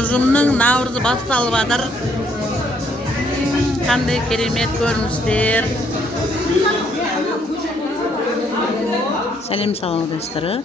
ұжымның наурызы басталып жатыр. Қандай керемет көріністер. Сәлем салам достары.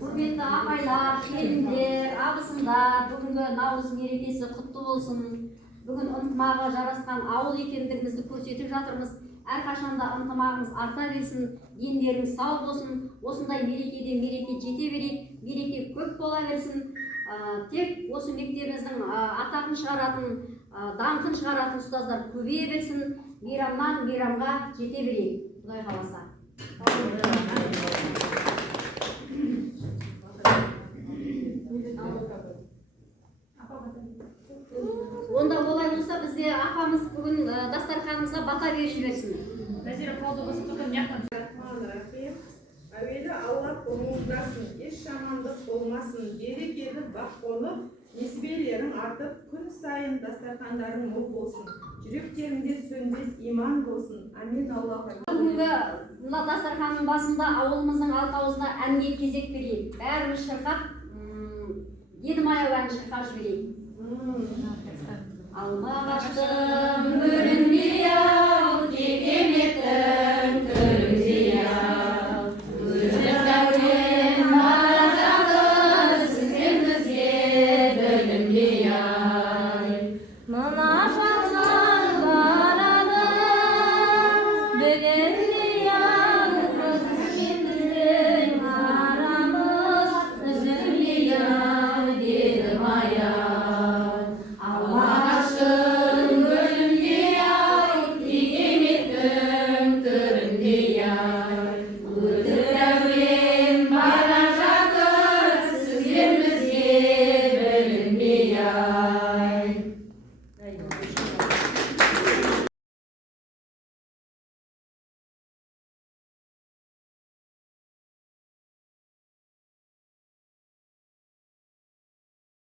Құрметті ағайлар, келіндер, абысындар, бүгінгі наурыз мерекесі құтты болсын. Бүгін ынтымағы жарасқан ауыл екендігімізді көрсетіп жатырмыз. Әрқашанда ынтымағымыз арта берсін, дендеріңіз сау болсын. Осындай мерекеде мереке жете берейік, береке көп бола берсін. Тек осы мектебіміздің атағын шығаратын, даңқын шығаратын ұстаздар көбейе берсін. Мейрамнан мейрамға жете берейік, Құдай қаласа. Онда олай болса бізде апамыз бүгін дастарханымызға бата беріп жіберсін. Әуелі Алла қолыңыздасын, еш жамандық болмасын, берекелі бақ болып, несібелерің артып, күн сайын дастархандарың мол болсын. Жүректеріңде сөнбес иман болсын. Амин Аллаха. Бүгінгі мына дастарханның басында ауылымыздың алқауызына әнге кезек берейік. Бәріміз шырқап, едім аяу әнін шырқап жіберейік. Алма ағашты